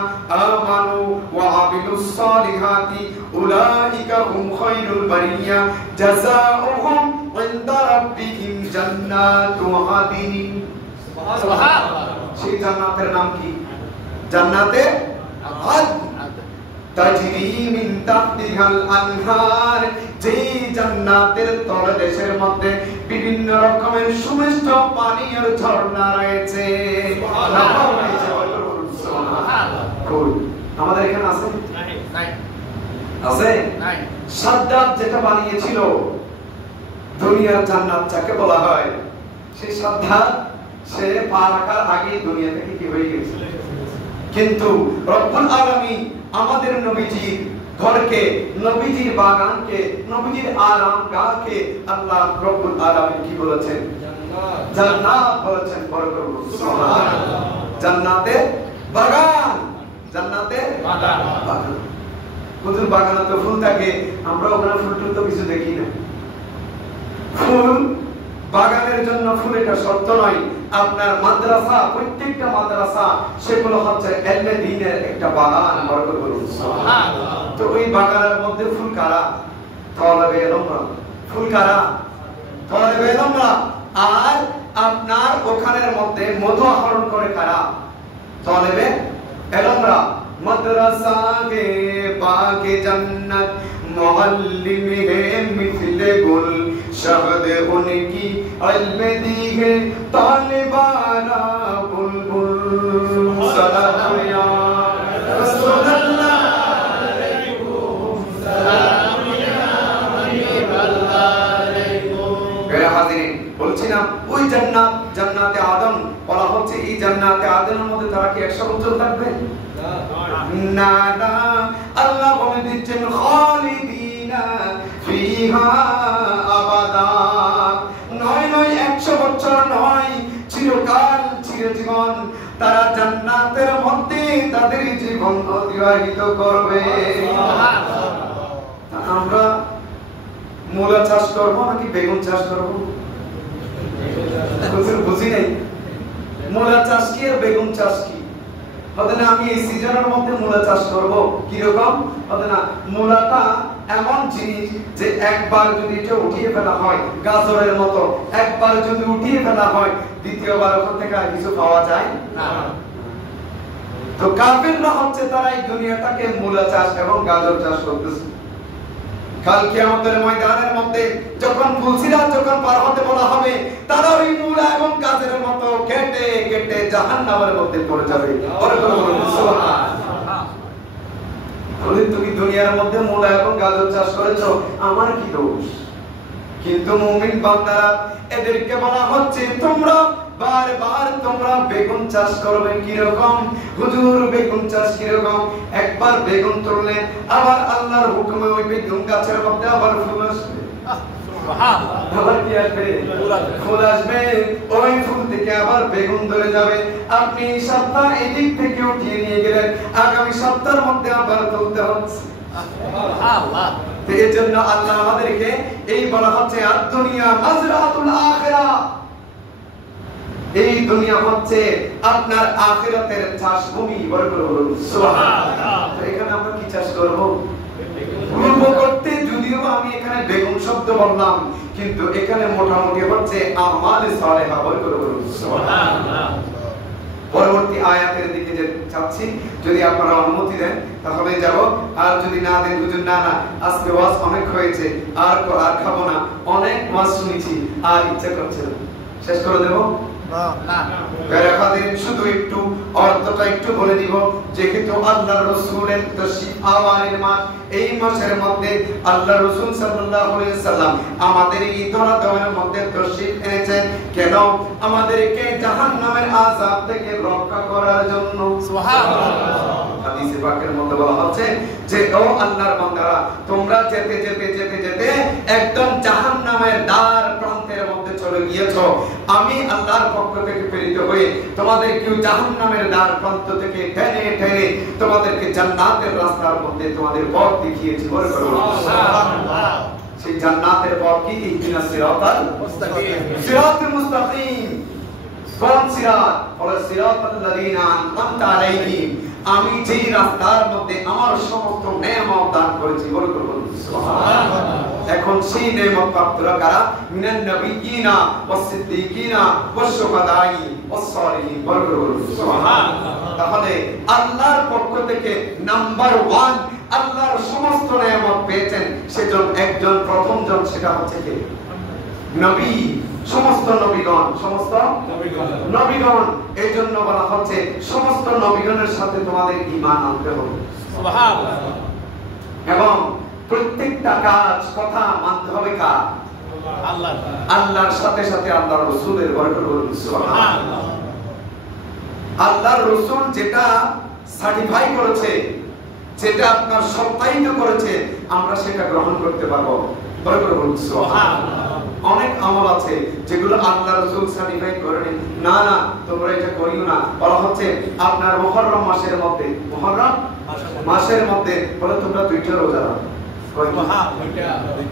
আমানু ওয়া আমিলুস সালিহাতি উলাইকা হুম খায়রুল বারিয়া জাযাউহুম ইনদা রাব্বিহিম জান্নাতু আদিন। সুবহানাল্লাহ। সেই জান্নাতের নাম কি? জান্নাতে আদন। তাজরি মিন তাহতিহাল আনহার। যেই জান্নাতের তলদেশের মধ্যে বিভিন্ন রকমের সুমিষ্ট পানীয় ঝর্ণা রয়েছে। আমাদের এখানে আছে? নাই। আছে? নাই। সাদ্দাত যেটা বানিয়েছিল দুনিয়ার জান্নাত যাকে বলা হয়, সেই সাদ্দাত সে পা রাখার আগে দুনিয়া থেকে কি হয়ে গেছে। কিন্তু রব্বুল আলামিন আমাদের নবীজির ঘরকে, নবীজির বাগানকে, নবীজির আরামগাহকে আল্লাহ রব্বুল আলামিন কি বলেছেন? জান্নাত বলেছেন। সুবহানাল্লাহ। জান্নাতে বাগান। জান্নাতে বাগান। হুজুর বাগানে তো ফুল থাকে, আমরা ওখানে ফুল তো কিছু দেখি না। ফুল বাগানের জন্য ফুল এটা শর্ত নয়। আপনার মাদ্রাসা, প্রত্যেকটা মাদ্রাসা সেগুলো হচ্ছে ইলমে দ্বীনের একটা বাগান। বরকত বলুন সুবহানাল্লাহ। তো ওই বাগানের মধ্যে ফুল কারা? তালেবে ইলমরা। ফুল কারা? তালেবে ইলমরা। আর আপনার ওখানের মধ্যে মধু আহরণ করে কারা? তালেবে ইলমরা। मदरसा के बागे जन्नत मुअल्लिम है मिथले गुल शहद उनकी इल्म दी है तालिबाना बुलबुल सलाम या रसूल अल्लाह अलैकुम सलाम या हबीब अल्लाह अलैकुम। मेरे हाजिरीन বলছিলাম ওই জান্নাত জান্নাতে আদম বলা হচ্ছে এই জান্নাতে আদমের মধ্যে তারা কি 100 বছর থাকবে না না আল্লাহ বলে দিচ্ছেন খালিদিনা ফিহা আবাদা নয় 100 বছর নয় চিরকাল চিরজীবন তারা জান্নাতের মধ্যে তাদের জীবন অতিবাহিত করবে। আমরা মূলা চাষ করব নাকি বেগুন চাষ করব বুঝি নাই মূলা চাষ কি আর বেগুন চাষ কি হতে না আমি এই সিজনের মধ্যে মূলা চাষ করব কি রকম হতে না মূলাটা এমন জিনিস যে একবার যদি এটা উঠিয়ে ফেলা হয় গাজরের মতো একবার যদি উঠিয়ে ফেলা হয় দ্বিতীয়বার ওখান থেকে আর কিছু পাওয়া যায় না। তো কাফিররা হচ্ছে তারা এই দুনিয়াটাকে মূলা চাষ এবং গাজর চাষ করতেছে। কাল কিয়ামতের ময়দানের মধ্যে যখন ফুলসিরাত যখন পার হতে বলা হবে তারা ওই মূলা এবং গাজরের মতো কেটে কেটে জাহান্নামের মধ্যে পড়ে যাবে। পরে বলুন সুবহানাল্লাহ। বলে তুমি দুনিয়ার মধ্যে মূলা এবং গাজর চাষ করেছো আমার কি দোষ? কিন্তু মুমিন বান্দারা এদেরকে বলা হচ্ছে তোমরা বারবার তোমরা বেগুন চাষ করবে কি রকম হুজুর বেগুন চাষ কি রকম একবার বেগুন তুললেন আবার আল্লাহর হুকুমে ওই বেগুন গাছের মধ্যে আবার ফুল আসবে সুবহানাল্লাহ আবার কি আসবে ফুল আসবে ওই ফুল থেকে আবার বেগুন ধরে যাবে আপনি সপ্তাহ এদিক থেকে উঠিয়ে নিয়ে গেলেন আগামী সপ্তাহের মধ্যে আবার তুলতে হচ্ছে সুবহানাল্লাহ। এই জন্য আল্লাহ আমাদেরকে এই বলা হচ্ছে আর দুনিয়া মাজরাতুল আখিরা এই দুনিয়া হচ্ছে আপনার আখিরাতের চাষভূমি। বড় করে বলুন সুবহানাল্লাহ। এখানে আমরা কি চাষ করব? পূর্ব করতে যদিও আমি এখানে বেগুন শব্দ বললাম কিন্তু এখানে মোটামুটি হচ্ছে আমালে সালেহা। বড় করে বলুন সুবহানাল্লাহ। পরবর্তী আয়াতের দিকে যে যাচ্ছি যদি আপনারা অনুমতি দেন তাহলে যাব আর যদি না দেন হুজুর না না আজকে ওয়াজ অনেক হয়েছে আর খাবো না অনেক ওয়াজ শুনেছি আর ইচ্ছা করছে না শেষ করে দেব না শুধু একটু অর্থটা একটু বলে দিব যেহেতু আল্লাহর রাসূলের তশরীফ আওয়ারের মাস এই মাসের মধ্যে আল্লাহর রাসূল সাল্লাল্লাহু আলাইহি সাল্লাম আমাদের এই ধরাধামের মধ্যে তশরীফ এনেছেন কেন? আমাদেরকে জাহান্নামের আযাব থেকে রক্ষা করার জন্য। সুবহানাল্লাহ। হাদিসে পাকের মধ্যে বলা হচ্ছে যে ও আল্লাহর বান্দারা তোমরা যেতে যেতে যেতে যেতে একদম জাহান্নামের দ্বার প্রান্তের মধ্যে চলে গিয়েছো আমি আল্লাহর পক্ষ থেকে প্রেরিত হয়ে তোমাদের কেউ জাহান্নামের দ্বার প্রান্ত থেকে টেনে টেনে তোমাদেরকে জান্নাতের রাস্তার মধ্যে তোমাদের পথ দেখিয়েছি। বলে সুবহানাল্লাহ। সেই জান্নাতের পথ কি? ইহদিনাস সিরাতাল মুস্তাকিম। সিরাতুল মুস্তাকিম কোন সিরাত? বলে সিরাতাল্লাযিনা আন'আমতা আলাইহিম আমি যেই রাস্তার মধ্যে আমার সমস্ত নেয়ামত দান করেছি। বলে সুবহানাল্লাহ। এখন সেই নেয়ামত প্রাপ্তরা কারা? মিনান নবিয়িনা ওয়াস সিদ্দিকিনা ওয়াস শুহাদাই ওয়াস সালিহিন। বলে সুবহানাল্লাহ। তাহলে আল্লাহর পক্ষ থেকে নাম্বার 1 আল্লাহর সমস্ত নেয়ামত পেয়েছেন সেজন একজন প্রথম জন সেটা হচ্ছে কে? নবী। সমস্ত নবীগণ সমস্ত নবীগণ এই জন্য বলা হচ্ছে সমস্ত নবীগণের সাথে তোমাদের ঈমান আনতে হবে। সুবহানাল্লাহ। এবং প্রত্যেকটা কাজ কথা মানতে হবে কার? আল্লাহ। আল্লাহর সাথে সাথে আল্লাহর রাসূলের। বরকত বলুন সুবহানাল্লাহ। আল্লাহর রাসূল যেটা সার্টিফাই করেছে যেটা আপনার সত্যায়িত করেছে আমরা সেটা গ্রহণ করতে পারবো। বরকত বলুন সুবহানাল্লাহ। অনেক আমল আছে যেগুলো আল্লাহ রাসূল সার্টিফাই করেন না না তোমরা এটা করিও না। বলা হচ্ছে আপনার মুহররম মাসের মধ্যে মুহররম মাসের মধ্যে বলে তোমরা দুইটা রোজা রাখো।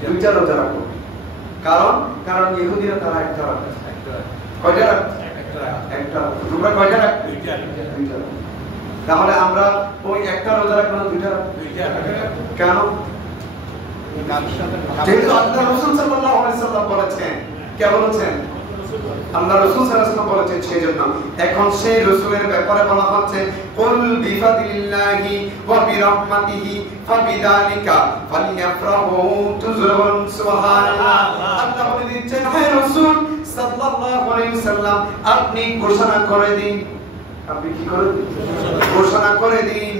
দুইটা রোজা রাখো। কারণ ইহুদিরা তারা একটা রাখে। কয়টা রাখে? একটা। তোমরা কয়টা রাখো? দুইটা। তাহলে আমরা ওই একটা রোজা রাখবো না দুইটা রাখবো? কেন? যেহেতু আল্লাহ রাসূল সাল্লাল্লাহু আলাইহি সাল্লাম বলেছেন কে বলেছেন? আল্লাহ রাসূল সাল্লাল্লাহু আলাইহি ওয়াসাল্লাম বলেছেন সেজন্য। এখন সেই রাসূলের ব্যাপারে বলা হচ্ছে কুল বিফাদিল্লাহি ওয়া বিরাহমাতিহি ফাবিযালিকা ফালইফরাহু তুজরুন সুবহানাল্লাহ। আল্লাহ বলে দিচ্ছেন হে রাসূল সাল্লাল্লাহু আলাইহি ওয়াসাল্লাম আপনি ঘোষণা করে দিন, আপনি কি করে দিন? ঘোষণা করে দিন,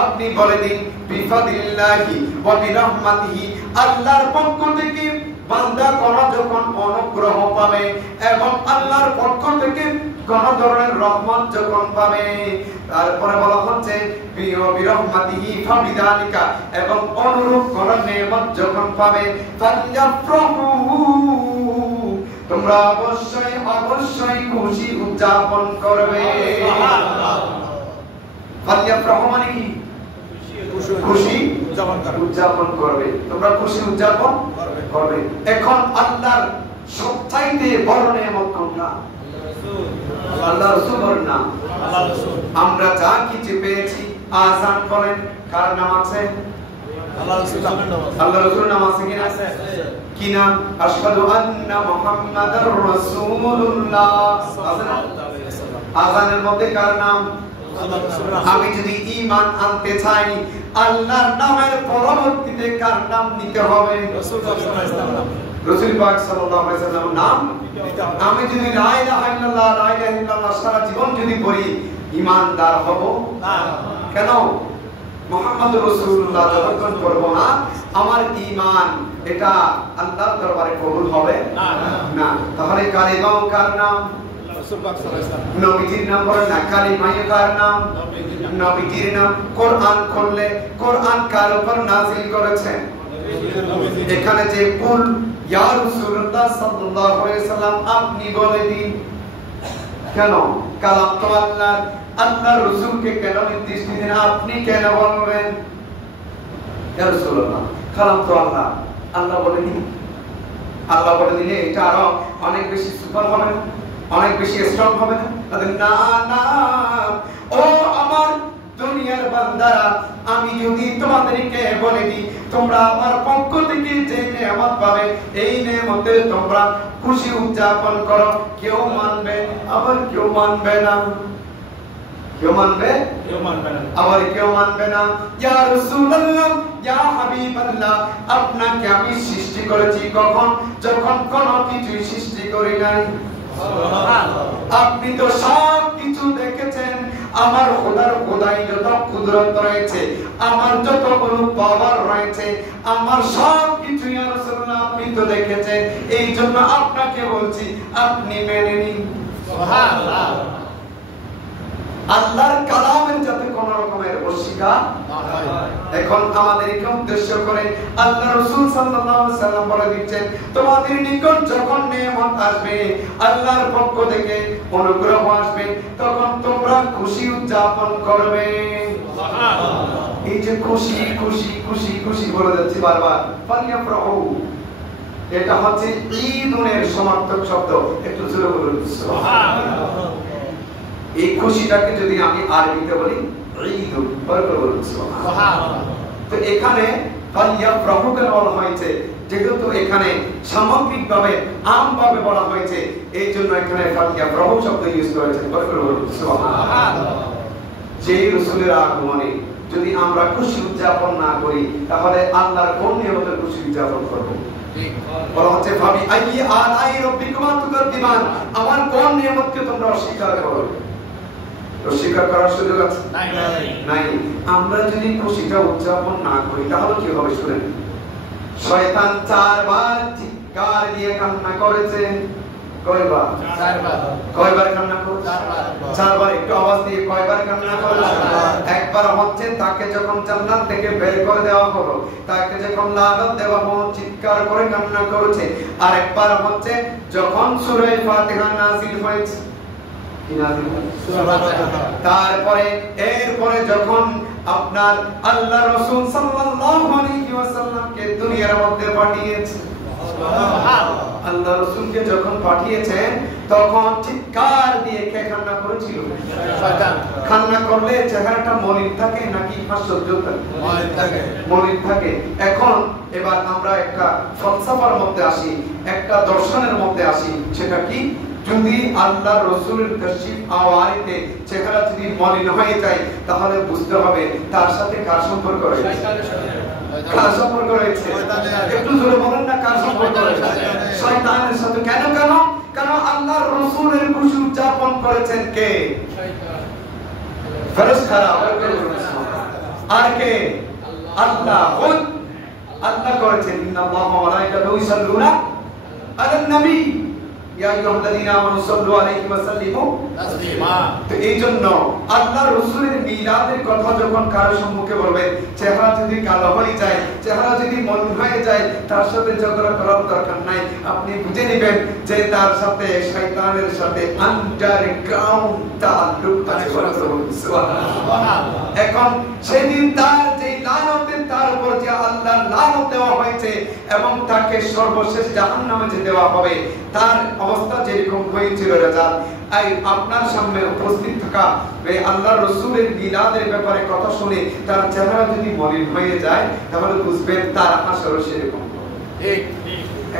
আপনি বলে দিন বিফাদিল্লাহি ওয়া বিরাহমাতিহি, আল্লাহর পক্ষ থেকে বান্দা কোন যখন অনুগ্রহ পাবে এবং আল্লাহর পক্ষ থেকে কোন ধরনের রহমত যখন পাবে, তারপরে বলা হচ্ছে বিরহমাতিহি ফাবিযালিকা, এবং অনুরূপ কোন নেয়ামত যখন পাবে ফালইফরাহু, তোমরা অবশ্যই অবশ্যই খুশি উদযাপন করবে। সুবহানাল্লাহ। ফালইফরাহু মানে কি? খুশি উদযাপন করবে, তোমরা খুশি উদযাপন করবে। এখন আল্লাহর সবচাইতে বড় নেয়ামত কোনটা? আল্লাহ রাসূলের নাম। আমরা যা কিছু পেয়েছি, আযান করেন কার নাম আছে? আল্লাহ রাসূলের নাম আছে কিনা? কি নাম? আশহাদু আন্না মুহাম্মাদার রাসূলুল্লাহ। আযানের মধ্যে কার নাম? আমি যদি ঈমান আনতে চাই আল্লাহর নামের পরবর্তীতে কার নাম নিতে হবে? রাসূল পাক সাল্লাল্লাহু আলাইহি ওয়াসাল্লামের নাম। আমি যদি লা ইলাহা ইল্লাল্লাহ লা ইলাহা ইল্লাল্লাহ সারা জীবন যদি পড়ি ঈমানদার হব না। কেন? মুহাম্মদুর রাসূলুল্লাহ যতক্ষণ পড়ব না আমার ঈমান এটা আল্লাহর দরবারে কবুল হবে না। তাহলে কালিমা কার নাম? রাসূল পাক সাল্লাল্লাহু আলাইহি ওয়াসাল্লাম। নবীজির নাম বলেন না, কালিমা কার নাম? নবীজির নাম। কোরআন খুললে কোরআন কার উপর নাযিল করেছেন? এখানে যে কুল ইয়া রাসূলুল্লাহ সাল্লাল্লাহু আলাইহি ওয়াসাল্লাম আপনি বলে দিন। কেন? কালাম তো আল্লাহ, আল্লাহ রাসূলকে কেন নির্দেশ দিলেন আপনি কেন বলবেন ইয়া রাসূলুল্লাহ? কালাম তো আল্লাহ, আল্লাহ বলে দিন। আল্লাহ বলে দিলে এটা আরো অনেক বেশি সুপার হবে না, অনেক বেশি স্ট্রং হবে না? না না, ও আমার দুনিয়ার বান্দারা, আমি যদি তোমাদেরকে বলে দিই তোমরা আমার পক্ষ থেকে যে নেয়ামত পাবে এই নেয়ামতে তোমরা খুশি উদযাপন করো, কেউ মানবে আবার কেউ মানবে না। কেউ মানবে, আবার কেউ মানবে না। ইয়া রাসূলুল্লাহ, ইয়া হাবিবাল্লাহ, আপনাকে আমি সৃষ্টি করেছি কখন? যখন কোনো কিছু সৃষ্টি করি নাই। আপনি তো সব কিছু দেখেছেন, আমার খোদার খোদাই যত কুদরত রয়েছে, আমার যতগুলো পাওয়ার রয়েছে, আমার সব কিছু ইয়া রাসূলুল্লাহ আপনি তো দেখেছেন। এই জন্য আপনাকে বলছি আপনি মেনে নিন। সুবহানাল্লাহ। আল্লাহর কালামের যাতে কোন রকমের অস্বীকার না হয়। এখন আমাদেরকে উদ্দেশ্য করে আল্লাহ রাসূল সাল্লাল্লাহু আলাইহি ওয়াসাল্লাম বলে দিচ্ছেন তোমাদের নিকট যখন নেয়ামত আসবে, আল্লাহর পক্ষ থেকে অনুগ্রহ আসবে, তখন তোমরা খুশি উদযাপন করবে। সুবহানাল্লাহ। এই যে খুশি খুশি খুশি খুশি বলে যাচ্ছি বারবার, ফালিয়াফরাহু, এটা হচ্ছে ঈদুনের সমার্থক শব্দ। একটু জোরে বলুন সুবহানাল্লাহ। এই খুশিটাকে যদি আমি আরবিতে বলি ঈদুন, বরকত বলুন সুবহানাল্লাহ। তো এখানে ফালিয়াফরাহু কেন বলা হয়েছে? যেহেতু এখানে সামগ্রিকভাবে আমভাবে বলা হয়েছে, এই জন্য এখানে ফালিয়াফরাহু শব্দ ইউজ করেছেন। বরকত বলুন সুবহানাল্লাহ। যে রাসূলের আগমনে যদি আমরা খুশি উদযাপন না করি তাহলে আল্লাহর কোন নিয়ামতের খুশি উদযাপন করব? বলা হচ্ছে ফাবি আইয়ি আলাই রাব্বিকুমা তুকাদ্দিবান, আমার কোন নিয়ামতকে তোমরা অস্বীকার করো? অস্বীকার করার সুযোগ আছে? নাই। আমরা যদি খুশিটা উদযাপন না করি তাহলে কি হবে শুনেন। শয়তান 4 বার চিৎকার দিয়ে কান্না করেছে। কয়বার? 4 বার। কয়বার কান্না করেছে? 4 বার। একটু আওয়াজ দিয়ে কয়বার কান্না করেছে? একবার হচ্ছে তাকে যখন জান্নাত থেকে বের করে দেওয়া হলো, তাকে যখন লানত দেওয়া হলো চিৎকার করে কান্না করেছে। আর একবার হচ্ছে যখন সূরা ফাতিহা নাযিল হয়েছে। কি নাযিল হয়েছে? সূরা ফাতিহা। তারপরে এরপরে যখন আপনার আল্লাহ রাসূল সাল্লাল্লাহু আলাইহি ওয়াসাল্লামকে দুনিয়ার মধ্যে পাঠিয়েছে, সুবহানাল্লাহ, আল্লাহ রাসূলকে যখন পাঠিয়েছেন তখন চিৎকার দিয়ে কে কান্না করেছিল? শয়তান। কান্না করলে চেহারাটা মলিন থাকে নাকি হাস্যোজ্জ্বল থাকে? মলিন থাকে। মলিন থাকে। এখন এবার আমরা একটা ফলসফার মধ্যে আসি, একটা দর্শনের মধ্যে আসি। সেটা কি? যদি আল্লাহ রাসূলের তাশরীফ আওয়ারিতে চেহারা যদি মলিন হয়ে যায় তাহলে বুঝতে হবে তার সাথে কার সম্পর্ক রয়েছে। কার সম্পর্ক রয়েছে? একটু জোরে বলেন না, কার সম্পর্ক রয়েছে? শয়তানের সাথে। কেন কেন? কারণ আল্লাহর রাসূলের খুশি উদযাপন করেছেন কে? শয়তান। ফেরেশতারা। আর কে? আল্লাহ। আল্লাহ করেছেন ইন্নাল্লাহা ওয়া মালাইকাতুহু ইউসাল্লুনা আলান নবী ইয়া আইয়ুহাল্লাযীনা আমানু সাল্লু আলাইহি ওয়া সাল্লিমু তাসলিমা। তো এইজন্য আল্লাহর রাসূলের মিলাদের কথা যখন কারো সম্মুখে বলবেন, চেহারা যদি কালো হয়ে যায়, চেহারা যদি মলিন হয়ে যায়, তার সাথে ঝগড়া করার দরকার নাই। আপনি বুঝে নেবেন যে তার সাথে শয়তানের সাথে আন্ডারগ্রাউন্ড তাআল্লুক আছে। সুবহানাল্লাহ। এখন সেদিন তার যে লানতের তার উপর যে আল্লাহর লানত দেওয়া হয়েছে এবং তাকে সর্বশেষ জাহান্নামে যে দেওয়া হবে, তার অবস্থা যেরকম হয়েছিল রাজাল, এই আপনার সামনে উপস্থিত থাকা এই আল্লাহর রাসূলের মিলাদের ব্যাপারে কথা শুনে তার চেহারা যদি মলিন হয়ে যায় তাহলে বুঝবেন তার আসলে সেরকম। ঠিক।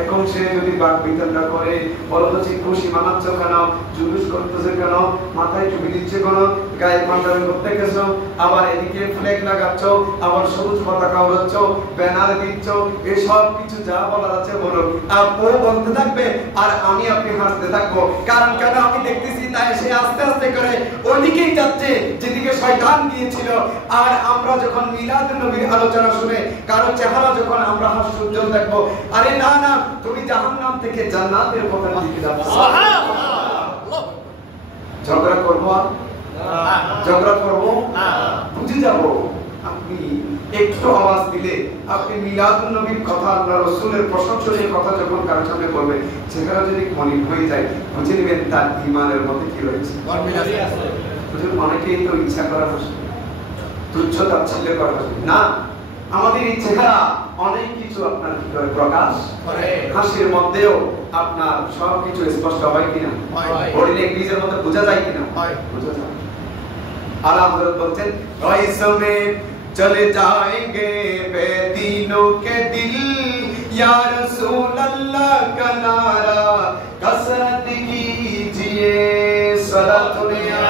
এখন সে যদি বাক বিতরণ করে, বলো তো যে খুশি মানাচ্ছ কেন, জুলুস করতেছে কেন, মাথায় টুপি দিচ্ছে কেন, গায়ে পাঞ্জাবি করতে গেছো, আবার এদিকে ফ্ল্যাগ লাগাচ্ছ, আবার সবুজ পতাকা উড়াচ্ছ, ব্যানার দিচ্ছ, এসব কিছু যা বলার আছে বলো। আর ও বলতে থাকবে আর আমি আপনি হাসতে থাকবো। কারণ কেন? আমি দেখতেছি তাই সে আস্তে আস্তে করে ওইদিকেই যাচ্ছে যেদিকে শয়তান গিয়েছিল। আর আমরা যখন মিলাদুন নবীর আলোচনা শুনে কারো চেহারা যখন আমরা হাস্যোজ্জ্বল দেখবো, আরে না না, তুমি জাহান্নাম থেকে জান্নাতের পথের দিকে যাচ্ছ। সুবহানাল্লাহ। ঝগড়া করব না, ঝগড়া করব না, বুঝে যাব। আপনি একটু আওয়াজ দিলে, আপনি মিলাদুন নবীর কথা, আল্লাহর রাসূলের প্রশংসনীয় কথা যখন কারোর সামনে বলবেন, সেখানে যদি মলিন হয়ে যায়, বুঝে নেবেন তার ঈমানের মধ্যে কি রয়েছে। অনেকেই তো ইচ্ছা করা হাসে, তুচ্ছ তাচ্ছিল্য করা হাসে না। আমাদের এই চেহারা অনেক কিছু আপনার কি করে প্রকাশ করে। হাসির মধ্যেও আপনার সবকিছু স্পষ্ট হয় কিনা, বডি ল্যাঙ্গুয়েজের মধ্যে বোঝা যায় কিনা, বোঝা যায়। আলা হযরত বলছেন, রইসমে চলে जाएंगे बेदीनों के दिल या रसूल अल्लाह का नारा कसरत कीजिए सलातुल या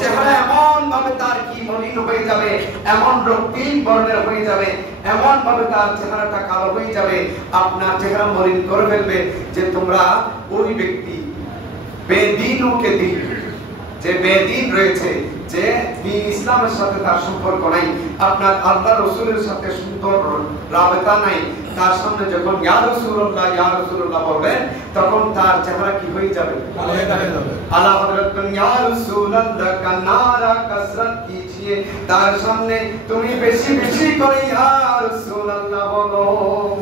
চেহারা এমন ভাবে তার কি মলিন হয়ে যাবে, এমন রক্তিম বর্ণের হয়ে যাবে, এমন ভাবে তার চেহারাটা কালো হয়ে যাবে, আপনার চেহারা মলিন করে ফেলবে যে তোমরা ওই ব্যক্তি বেদিনকে দিন, যে বেদিন রয়েছে, যে ইসলামের সাথে তার সম্পর্ক নাই, আপনার আল্লাহ রাসূলের সাথে সুন্দর রাবেতা নাই, তার সামনে যখন ইয়া রাসূলুল্লাহ বলবেন তখন তার চেহারা কি হয়ে যাবে, কালো হয়ে যাবে। আলা হযরত ইয়া রাসূলুল্লাহ কা নারা কসরত কিজিয়ে, তার সামনে তুমি বেশি বেশি করে ইয়া রাসূলুল্লাহ বলো।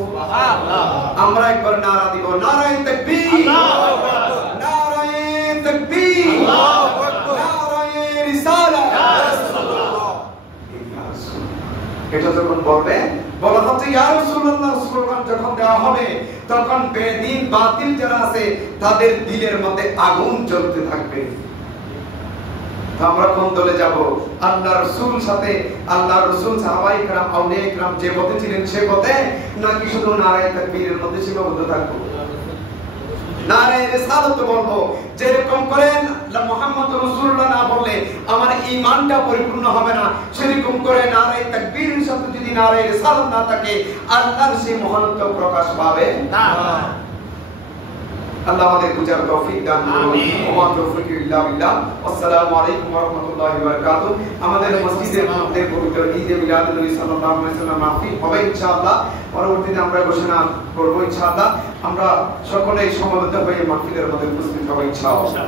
সুবহানাল্লাহ। আমরা একবার নারা দিব, নারায়ে তাকবীর, আল্লাহু আকবার, নারায়ে তাকবীর, আল্লাহু আকবার, নারায়ে রিসালাত, ইয়া রাসূলুল্লাহ। এটা যখন বলবে, বলা হচ্ছে ইয়া রাসূলুল্লাহ স্লোগান যখন দেওয়া হবে, তখন বেদিন বাতিল যারা আছে তাদের দিলের মধ্যে আগুন জ্বলতে থাকবে। আমরা কোন দলে যাব? আল্লাহর রাসূল সাথে, আল্লাহর রাসূল সাহাবায়ে کرام আউলিয়া کرام যে পথে ছিলেন সে পথে, নাকি শুধু নারায়ে তাকবীরের মধ্যে সীমাবদ্ধ থাকবো? নারায়ে রিসালাত বলবো। যেরকম করেন মুহাম্মদ রাসূলুল্লাহ না বললে আমার ঈমানটা পরিপূর্ণ হবে না, সেরকম করে নারায়ে তাকবীরের সাথে যদি নারায়ে রিসালাত না থাকে, আল্লাহর সেই মহানত্ব প্রকাশ পাবে না। আল্লাহ আমাদের বুঝার তৌফিক দান করুন। আমিন। ওয়া তৌফিক ইল্লা বিল্লাহ। আসসালামু আলাইকুম ওয়া রাহমাতুল্লাহি ওয়া বারাকাতুহু। আমাদের মসজিদের মধ্যে পবিত্র ঈদে মিলাদুন নবী সাল্লাল্লাহু আলাইহি ওয়াসাল্লাম মাহফিল হবে ইনশাআল্লাহ। পরবর্তীতে আমরা ঘোষণা করব ইনশাআল্লাহ। আমরা সকলেই সমবেত হয়ে মাহফিলের মধ্যে উপস্থিত হব ইনশাআল্লাহ।